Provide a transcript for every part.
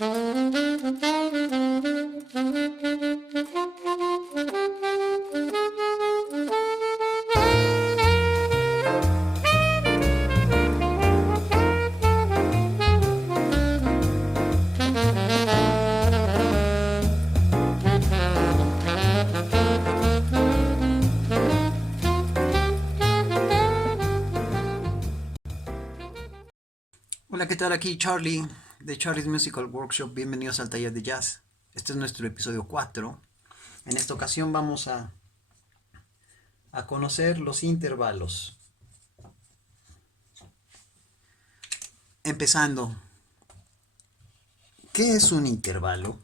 Hola, ¿qué tal? Aquí Charlie de Charlie's Musical Workshop. Bienvenidos al taller de jazz. Este es nuestro episodio 4. En esta ocasión vamos a conocer los intervalos. Empezando, ¿qué es un intervalo?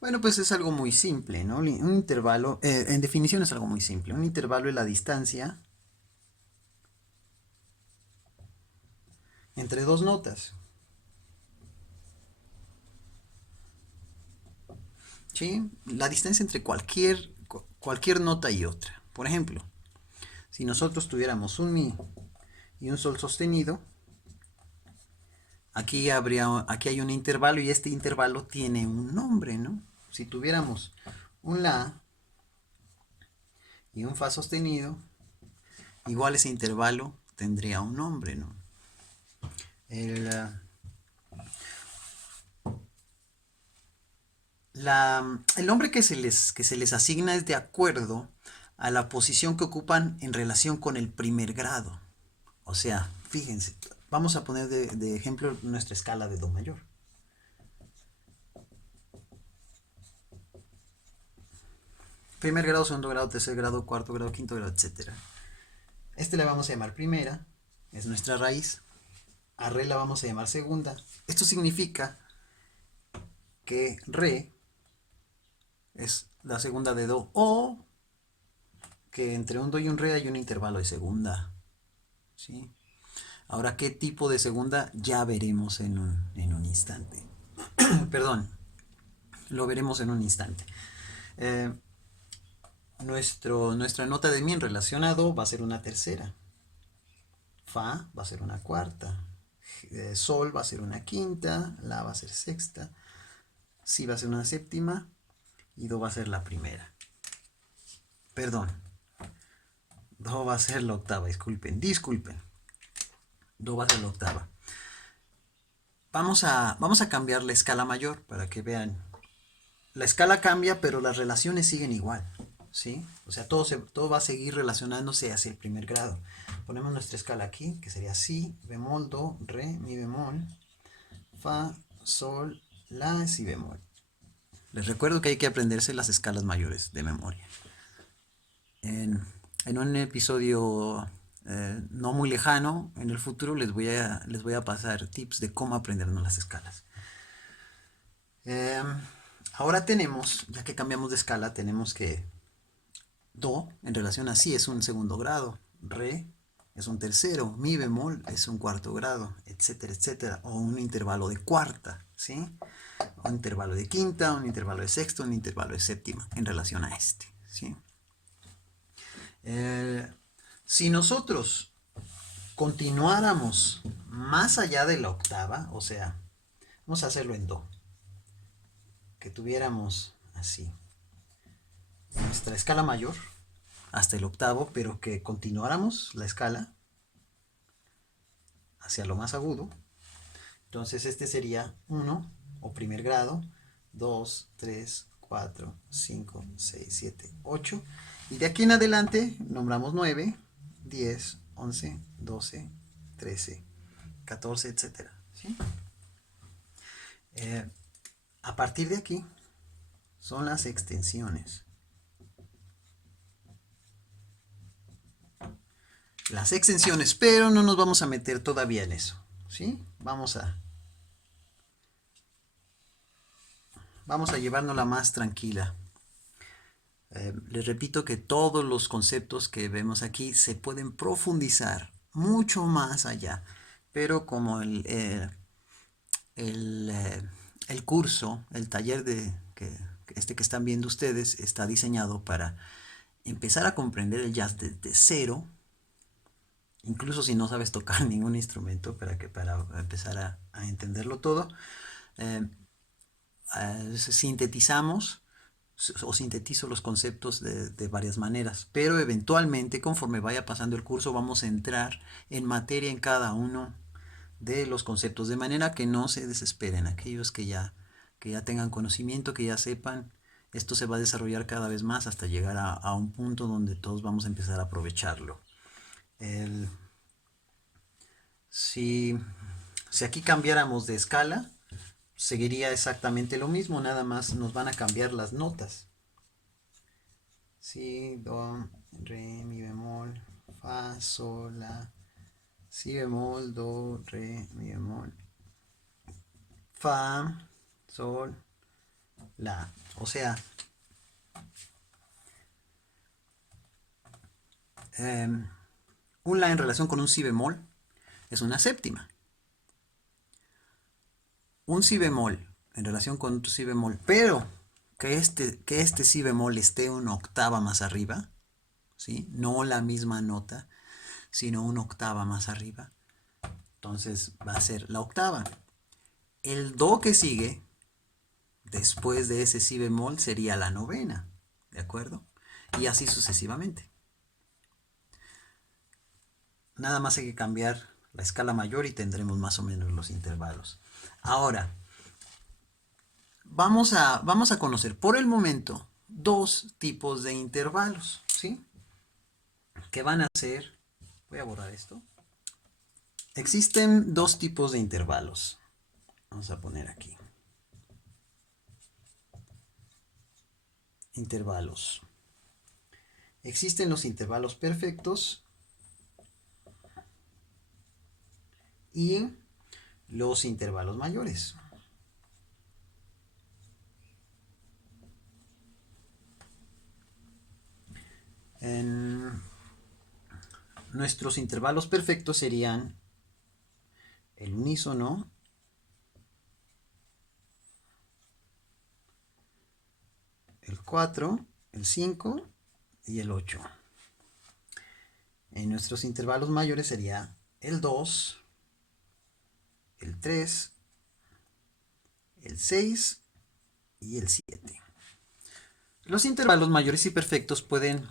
Bueno, pues es algo muy simple, ¿no? Un intervalo, en definición es algo muy simple. Un intervalo es la distancia entre dos notas. ¿Sí? La distancia entre cualquier nota y otra. Por ejemplo, si nosotros tuviéramos un mi y un sol sostenido, aquí hay un intervalo y este intervalo tiene un nombre, ¿no? Si tuviéramos un la y un fa sostenido, igual ese intervalo tendría un nombre, ¿no? El, el nombre que se les asigna es de acuerdo a la posición que ocupan en relación con el primer grado. O sea, fíjense, vamos a poner de ejemplo nuestra escala de do mayor. Primer grado, segundo grado, tercer grado, cuarto grado, quinto grado, etc. Este le vamos a llamar primera, es nuestra raíz. A re la vamos a llamar segunda. Esto significa que re es la segunda de do, o que entre un do y un re hay un intervalo de segunda. ¿Sí? Ahora, ¿qué tipo de segunda? Ya veremos en un instante. Perdón, lo veremos en un instante. Eh, nuestra nota de mi en relación a do va a ser una tercera. Fa va a ser una cuarta. Sol va a ser una quinta. La va a ser sexta. Si va a ser una séptima. Y do va a ser la primera. Perdón. Do va a ser la octava. Disculpen. Do va a ser la octava. Vamos a cambiar la escala mayor para que vean. La escala cambia, pero las relaciones siguen igual. ¿Sí? O sea, todo va a seguir relacionándose hacia el primer grado. Ponemos nuestra escala aquí, que sería si, bemol, do, re, mi bemol, fa, sol, la, si bemol. Les recuerdo que hay que aprenderse las escalas mayores de memoria. En un episodio no muy lejano, en el futuro, les voy a pasar tips de cómo aprendernos las escalas. Ahora tenemos, ya que cambiamos de escala, tenemos que do en relación a si es un segundo grado, re es un tercero, mi bemol es un cuarto grado, etcétera, etcétera, o un intervalo de cuarta, ¿sí? Un intervalo de quinta, un intervalo de sexta, un intervalo de séptima en relación a este, ¿sí? Si nosotros continuáramos más allá de la octava, o sea, vamos a hacerlo en do, que tuviéramos así nuestra escala mayor hasta el octavo, pero que continuáramos la escala hacia lo más agudo. Entonces este sería 1 o primer grado, 2, 3, 4, 5, 6, 7, 8. Y de aquí en adelante nombramos 9, 10, 11, 12, 13, 14, etc. ¿Sí? A partir de aquí son las extensiones. Las extensiones, pero no nos vamos a meter todavía en eso. ¿Sí? Vamos a llevárnosla más tranquila. Les repito que todos los conceptos que vemos aquí se pueden profundizar mucho más allá, pero como el curso, el taller que están viendo ustedes está diseñado para empezar a comprender el jazz desde cero, incluso si no sabes tocar ningún instrumento, para empezar a entenderlo todo. eh, sintetizamos o sintetizo los conceptos de varias maneras, pero eventualmente conforme vaya pasando el curso vamos a entrar en materia en cada uno de los conceptos, de manera que no se desesperen aquellos que ya tengan conocimiento, que ya sepan, esto se va a desarrollar cada vez más hasta llegar a un punto donde todos vamos a empezar a aprovecharlo. El, si, si aquí cambiáramos de escala, seguiría exactamente lo mismo, nada más nos van a cambiar las notas. Si, do, re, mi bemol, fa, sol, la, si bemol, do, re, mi bemol, fa, sol, la. O sea, un la en relación con un si bemol es una séptima. Un si bemol en relación con otro si bemol, pero que este si bemol esté una octava más arriba, ¿sí? No la misma nota, sino una octava más arriba. Entonces va a ser la octava. El do que sigue después de ese si bemol sería la novena, ¿de acuerdo? Y así sucesivamente. Nada más hay que cambiar la escala mayor y tendremos más o menos los intervalos. Ahora, vamos a conocer por el momento dos tipos de intervalos, ¿sí? Que van a ser, voy a borrar esto. Existen dos tipos de intervalos. Vamos a poner aquí. Intervalos. Existen los intervalos perfectos y los intervalos mayores. En nuestros intervalos perfectos serían el unísono, el 4, el 5 y el 8. En nuestros intervalos mayores sería el 2, el 3, el 6 y el 7. Los intervalos mayores y perfectos pueden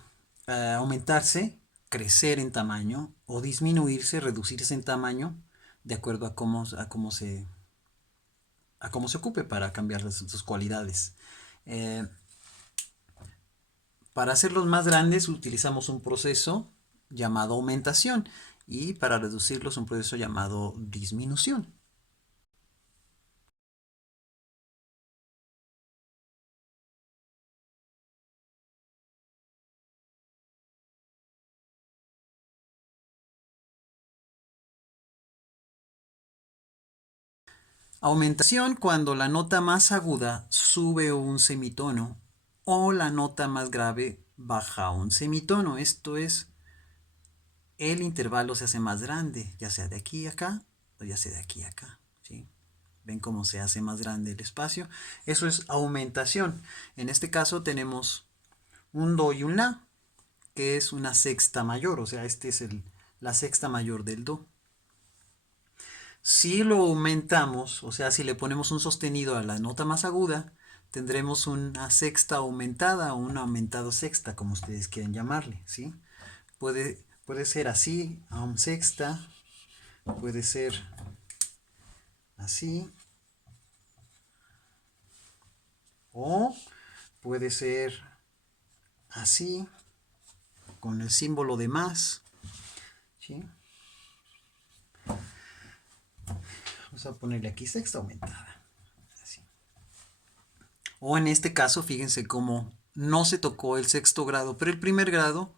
aumentarse, crecer en tamaño o disminuirse, reducirse en tamaño de acuerdo a cómo se ocupe para cambiar sus cualidades. Para hacerlos más grandes utilizamos un proceso llamado aumentación y para reducirlos un proceso llamado disminución. Aumentación cuando la nota más aguda sube un semitono o la nota más grave baja un semitono. Esto es, el intervalo se hace más grande, ya sea de aquí a acá o ya sea de aquí a acá, ¿sí? ¿Ven cómo se hace más grande el espacio? Eso es aumentación. En este caso tenemos un do y un la, que es una sexta mayor, o sea, este es la sexta mayor del do. Si lo aumentamos, o sea, si le ponemos un sostenido a la nota más aguda, tendremos una sexta aumentada o una aumentado sexta, como ustedes quieren llamarle, ¿sí? Puede ser así, aum sexta, puede ser así, o puede ser así, con el símbolo de más, ¿sí? Vamos a ponerle aquí sexta aumentada. Así. O en este caso, fíjense cómo no se tocó el sexto grado, pero el primer grado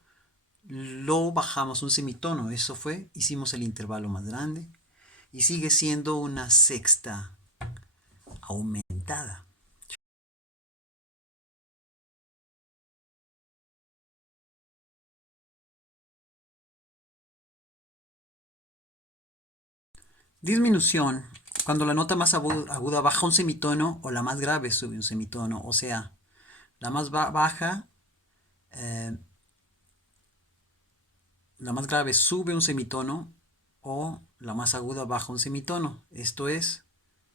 lo bajamos un semitono. Eso fue, hicimos el intervalo más grande y sigue siendo una sexta aumentada. Disminución, cuando la nota más aguda baja un semitono o la más grave sube un semitono. O sea, la más baja, eh, la más grave sube un semitono o la más aguda baja un semitono. Esto es,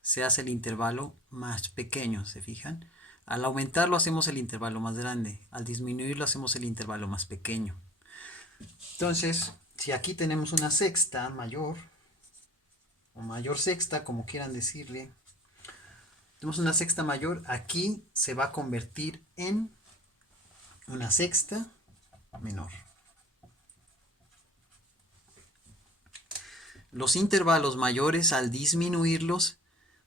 se hace el intervalo más pequeño, ¿se fijan? Al aumentarlo hacemos el intervalo más grande, al disminuirlo hacemos el intervalo más pequeño. Entonces, si aquí tenemos una sexta mayor, o mayor sexta, como quieran decirle, tenemos una sexta mayor, aquí se va a convertir en una sexta menor. Los intervalos mayores, al disminuirlos,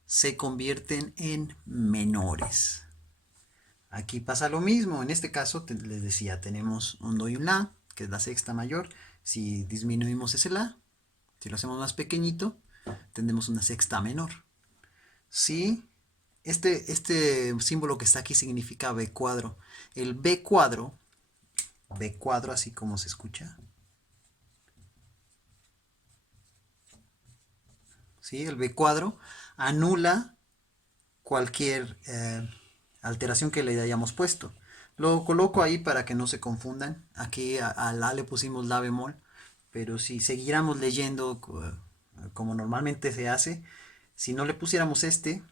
se convierten en menores. Aquí pasa lo mismo. En este caso, les decía, tenemos un do y un la, que es la sexta mayor. Si disminuimos ese la, si lo hacemos más pequeñito, tendremos una sexta menor. Si este símbolo que está aquí significa B cuadro. El B cuadro, así como se escucha, ¿sí? El B cuadro anula cualquier alteración que le hayamos puesto. Lo coloco ahí para que no se confundan. Aquí a la le pusimos la bemol, pero si siguiéramos leyendo como normalmente se hace, si no le pusiéramos este,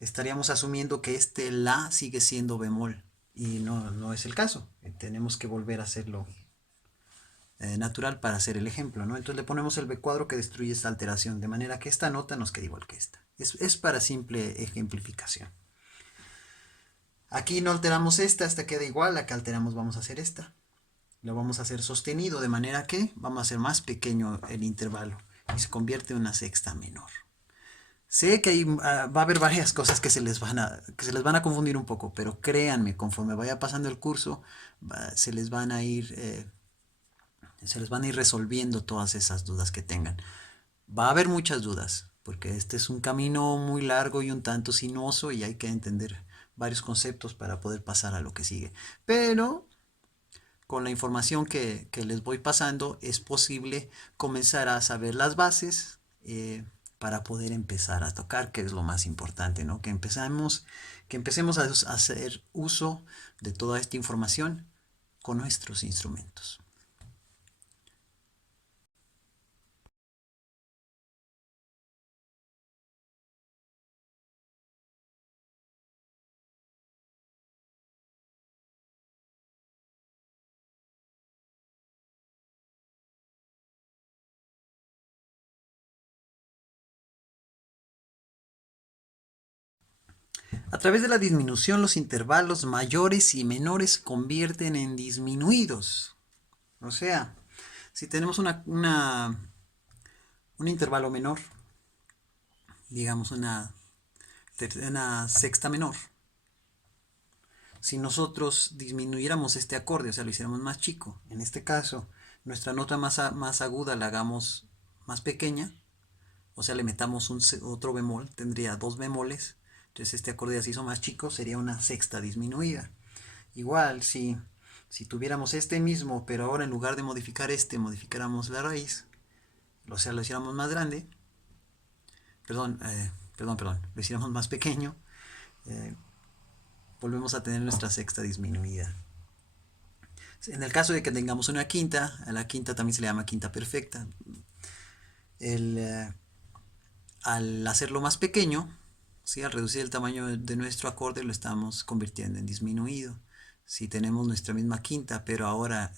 estaríamos asumiendo que este la sigue siendo bemol y no es el caso. Tenemos que volver a hacerlo natural para hacer el ejemplo, ¿no? Entonces le ponemos el B cuadro que destruye esta alteración, de manera que esta nota nos queda igual que esta. Es para simple ejemplificación. Aquí no alteramos esta queda igual, la que alteramos vamos a hacer esta. Lo vamos a hacer sostenido, de manera que vamos a hacer más pequeño el intervalo y se convierte en una sexta menor. Sé que va a haber varias cosas que se les van a confundir un poco, pero créanme, conforme vaya pasando el curso, se les van a ir resolviendo todas esas dudas que tengan. Va a haber muchas dudas, porque este es un camino muy largo y un tanto sinuoso y hay que entender varios conceptos para poder pasar a lo que sigue. Pero con la información que les voy pasando es posible comenzar a saber las bases para poder empezar a tocar, que es lo más importante, ¿no? Que empecemos a hacer uso de toda esta información con nuestros instrumentos. A través de la disminución, los intervalos mayores y menores se convierten en disminuidos. O sea, si tenemos un intervalo menor, digamos una sexta menor, si nosotros disminuyéramos este acorde, o sea, lo hiciéramos más chico, en este caso, nuestra nota más aguda la hagamos más pequeña, o sea, le metamos otro bemol, tendría dos bemoles, entonces este acorde ya se hizo más chico, sería una sexta disminuida. Igual, si tuviéramos este mismo, pero ahora en lugar de modificar modificáramos la raíz, o sea, lo hiciéramos más grande, perdón, lo hiciéramos más pequeño, eh, volvemos a tener nuestra sexta disminuida. En el caso de que tengamos una quinta, a la quinta también se le llama quinta perfecta. Al hacerlo más pequeño, ¿sí? Al reducir el tamaño de nuestro acorde, lo estamos convirtiendo en disminuido. Si tenemos nuestra misma quinta, pero ahora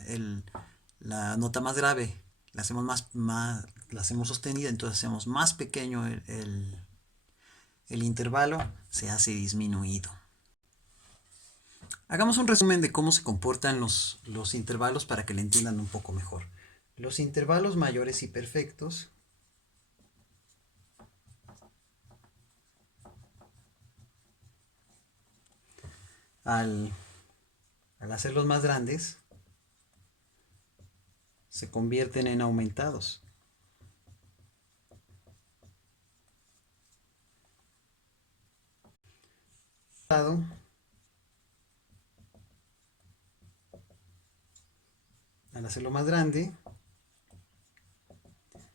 la nota más grave la hacemos la hacemos sostenida, entonces hacemos más pequeño el intervalo, se hace disminuido. Hagamos un resumen de cómo se comportan los intervalos para que le entiendan un poco mejor. Los intervalos mayores y perfectos al hacerlos más grandes se convierten en aumentados. Al hacerlo más grande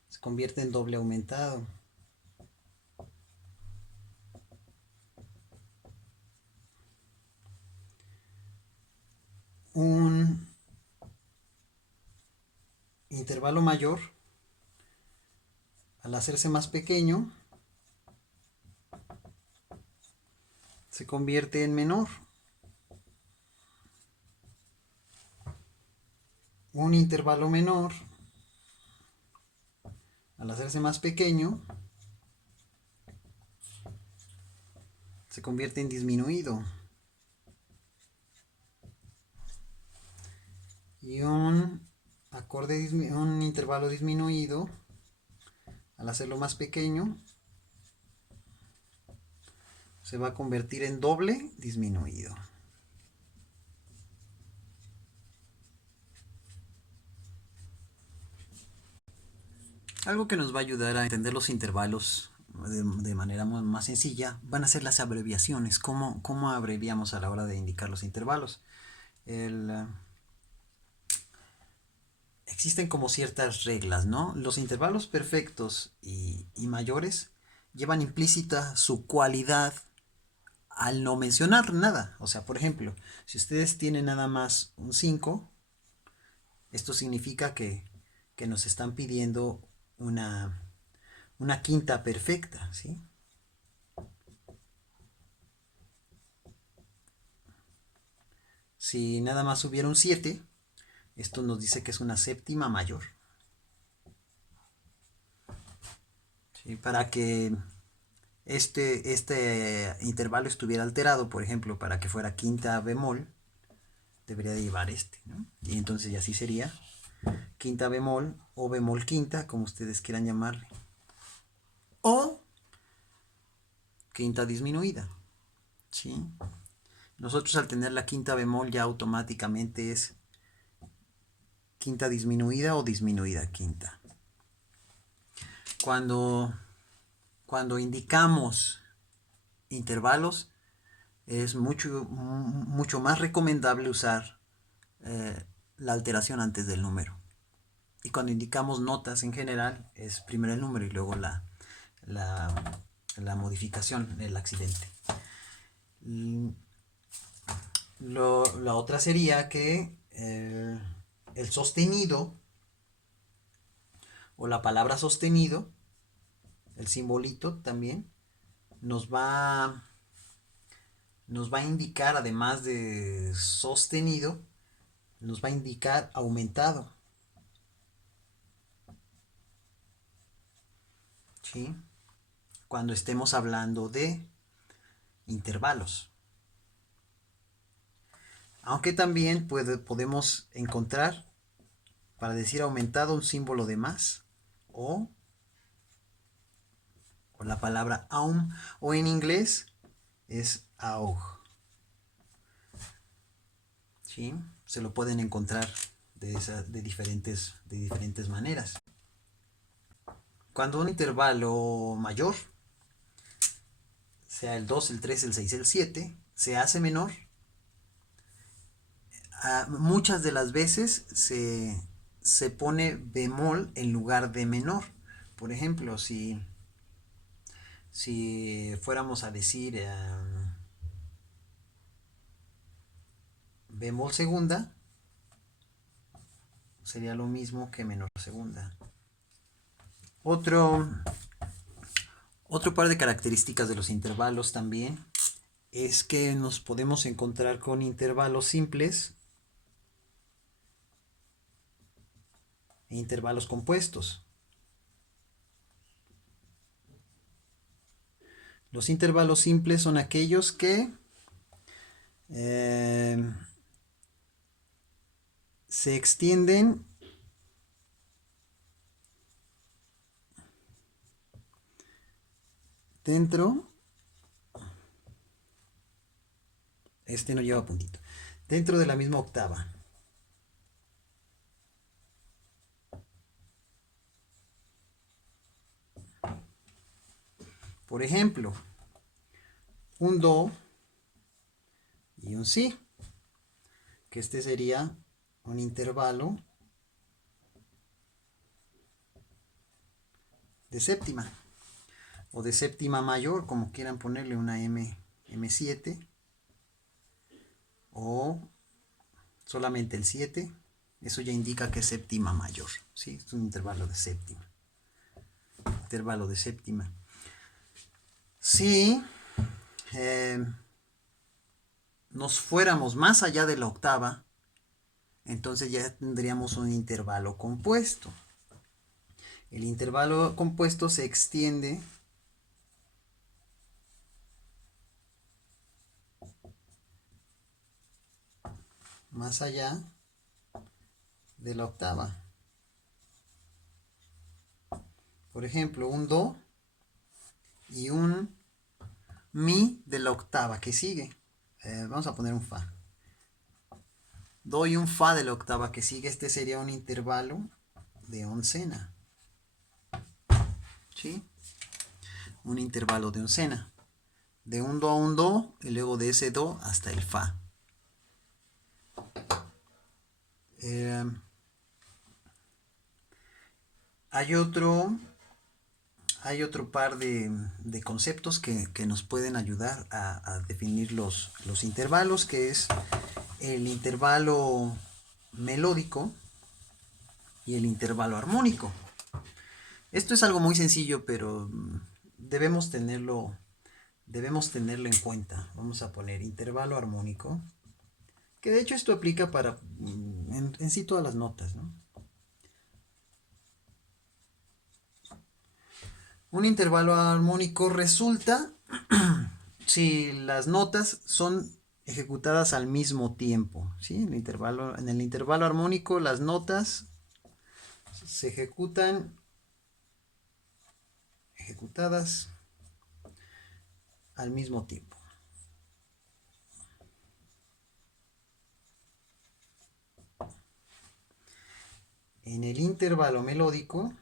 se convierte en doble aumentado. Un intervalo mayor, al hacerse más pequeño, se convierte en menor. Un intervalo menor, al hacerse más pequeño, se convierte en disminuido. Y un intervalo disminuido, al hacerlo más pequeño, se va a convertir en doble disminuido. Algo que nos va a ayudar a entender los intervalos de manera más sencilla van a ser las abreviaciones. ¿Cómo abreviamos a la hora de indicar los intervalos? Existen como ciertas reglas, ¿no? Los intervalos perfectos y mayores llevan implícita su cualidad al no mencionar nada. O sea, por ejemplo, si ustedes tienen nada más un 5, esto significa que nos están pidiendo una quinta perfecta, ¿sí? Si nada más hubiera un 7, esto nos dice que es una séptima mayor. ¿Sí? Para que este intervalo estuviera alterado, por ejemplo, para que fuera quinta bemol, debería de llevar este, ¿no? Y entonces ya así sería quinta bemol o bemol quinta, como ustedes quieran llamarle. O quinta disminuida, ¿sí? Nosotros al tener la quinta bemol ya automáticamente es quinta disminuida o disminuida quinta. Cuando indicamos intervalos, es mucho más recomendable usar la alteración antes del número. Y cuando indicamos notas en general, es primero el número y luego la modificación, el accidente. La otra sería que el sostenido o la palabra sostenido, el simbolito también, nos va a indicar, además de sostenido, nos va a indicar aumentado. ¿Sí? Cuando estemos hablando de intervalos. Aunque también podemos encontrar, para decir aumentado, un símbolo de más o la palabra aum, o en inglés es aug. ¿Sí? Se lo pueden encontrar de diferentes maneras. Cuando un intervalo mayor, sea el 2, el 3, el 6, el 7, se hace menor, muchas de las veces se pone bemol en lugar de menor. Por ejemplo, si fuéramos a decir bemol segunda, sería lo mismo que menor segunda. Otro par de características de los intervalos también es que nos podemos encontrar con intervalos simples e intervalos compuestos. Los intervalos simples son aquellos que se extienden dentro, no lleva puntito, dentro de la misma octava. Por ejemplo, un do y un si, que este sería un intervalo de séptima o de séptima mayor, como quieran ponerle, una M7 o solamente el 7. Eso ya indica que es séptima mayor, ¿sí? Es un intervalo de séptima. intervalo de séptima. Si nos fuéramos más allá de la octava, entonces ya tendríamos un intervalo compuesto. El intervalo compuesto se extiende más allá de la octava. Por ejemplo, un do y un mi de la octava que sigue. Vamos a poner un fa. Do y un fa de la octava que sigue. Este sería un intervalo de oncena. ¿Sí? Un intervalo de oncena. De un do a un do y luego de ese do hasta el fa. Hay otro par de conceptos que nos pueden ayudar a definir los intervalos, que es el intervalo melódico y el intervalo armónico. Esto es algo muy sencillo, pero debemos tenerlo en cuenta. Vamos a poner intervalo armónico, que de hecho esto aplica para en sí todas las notas, ¿no? Un intervalo armónico resulta si las notas son ejecutadas al mismo tiempo, ¿sí? En el intervalo armónico las notas se ejecutadas al mismo tiempo. En el intervalo melódico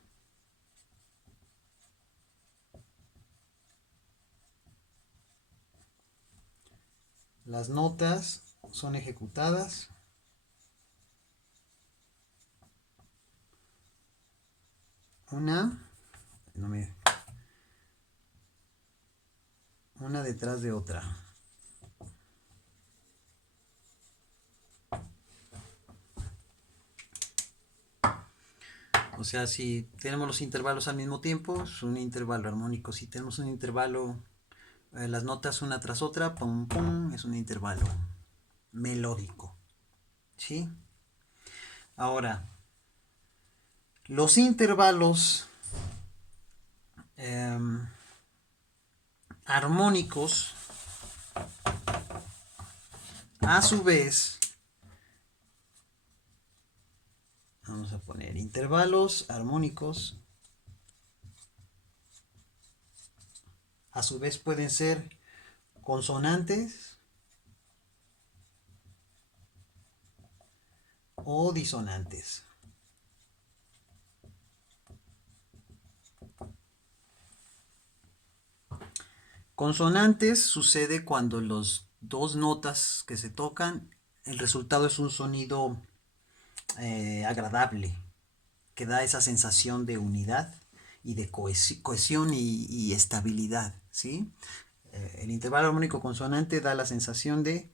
las notas son ejecutadas una detrás de otra. O sea, si tenemos los intervalos al mismo tiempo, es un intervalo armónico. Si tenemos un intervalo, las notas una tras otra, pum, pum, es un intervalo melódico. ¿Sí? Ahora, los intervalos armónicos, a su vez, vamos a poner intervalos armónicos, a su vez pueden ser consonantes o disonantes. Consonantes sucede cuando las dos notas que se tocan, el resultado es un sonido agradable, que da esa sensación de unidad y de cohesión y estabilidad, ¿sí? El intervalo armónico consonante da la sensación de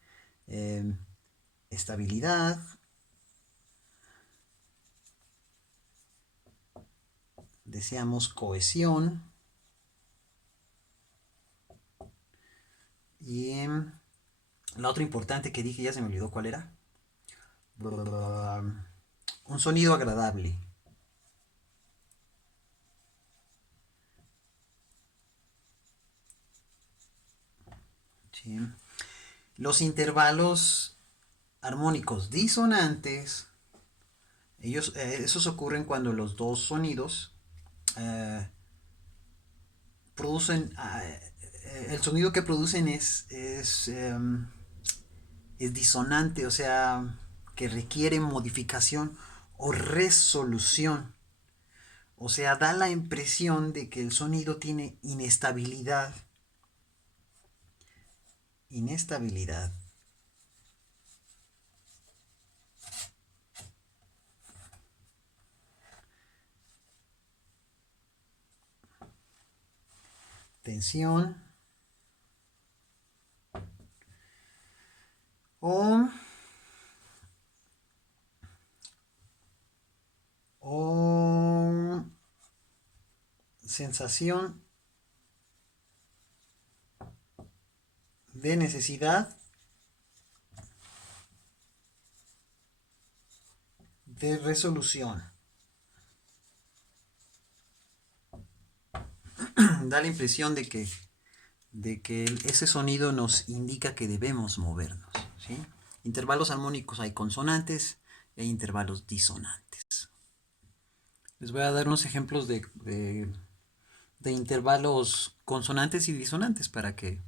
estabilidad, deseamos cohesión y la otra importante que dije, ya se me olvidó cuál era. Un sonido agradable. ¿Sí? Los intervalos armónicos disonantes, esos ocurren cuando los dos sonidos producen, el sonido que producen es disonante, o sea, que requiere modificación o resolución. O sea, da la impresión de que el sonido tiene inestabilidad. Inestabilidad. Tensión. O sensación de necesidad de resolución. Da la impresión de que ese sonido nos indica que debemos movernos, ¿sí? Intervalos armónicos hay consonantes y hay intervalos disonantes. Les voy a dar unos ejemplos de intervalos consonantes y disonantes para que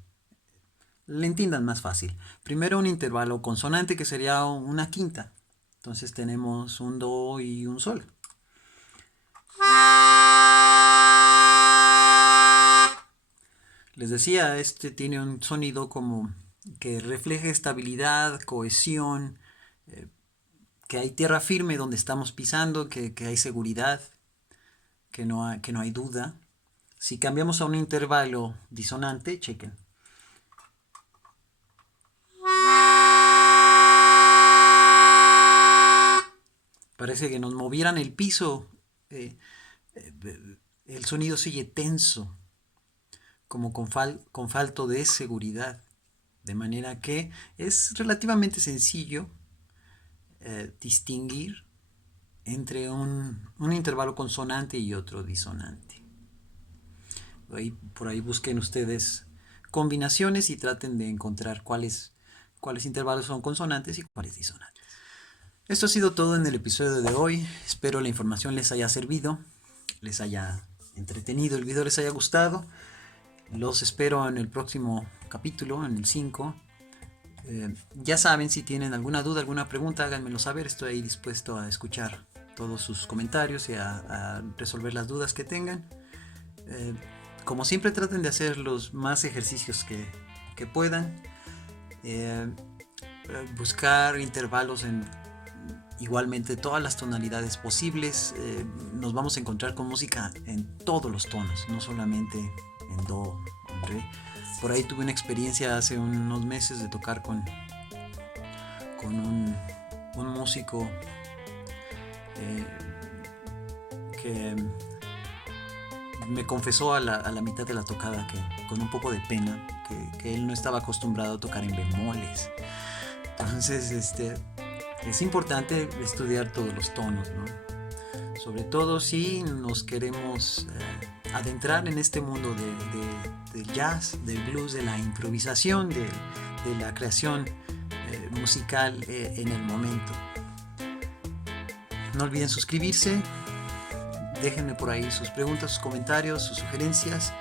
le entiendan más fácil. Primero un intervalo consonante que sería una quinta. Entonces tenemos un do y un sol. Les decía, este tiene un sonido como que refleja estabilidad, cohesión, que hay tierra firme donde estamos pisando, que hay seguridad, que no hay duda. Si cambiamos a un intervalo disonante, chequen. Parece que nos movieran el piso. El sonido sigue tenso, como con falto de seguridad. De manera que es relativamente sencillo distinguir entre un intervalo consonante y otro disonante. Por ahí busquen ustedes combinaciones y traten de encontrar cuáles intervalos son consonantes y cuáles disonantes. Esto ha sido todo en el episodio de hoy. Espero la información les haya servido, les haya entretenido, el video les haya gustado. Los espero en el próximo capítulo, en el 5. Ya saben, si tienen alguna duda, alguna pregunta, háganmelo saber. Estoy ahí dispuesto a escuchar todos sus comentarios y a resolver las dudas que tengan. Como siempre, traten de hacer los más ejercicios que puedan. Buscar intervalos en igualmente todas las tonalidades posibles. Nos vamos a encontrar con música en todos los tonos, no solamente en do, en re. Por ahí tuve una experiencia hace unos meses de tocar con un músico que me confesó a la mitad de la tocada, que con un poco de pena, que él no estaba acostumbrado a tocar en bemoles. Entonces es importante estudiar todos los tonos, ¿no? Sobre todo si nos queremos adentrar en este mundo del jazz, del blues, de la improvisación, de la creación musical en el momento. No olviden suscribirse, déjenme por ahí sus preguntas, sus comentarios, sus sugerencias.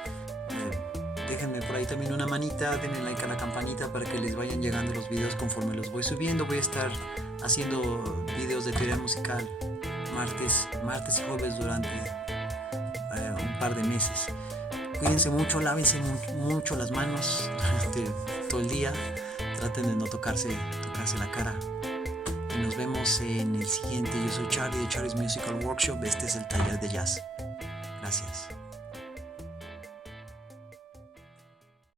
Déjenme por ahí también una manita, denle like a la campanita para que les vayan llegando los videos conforme los voy subiendo. Voy a estar haciendo videos de teoría musical martes y jueves durante un par de meses. Cuídense mucho, lávense mucho las manos durante todo el día. Traten de no tocarse la cara. Y nos vemos en el siguiente. Yo soy Charlie de Charlie's Musical Workshop. Este es el taller de jazz. Gracias.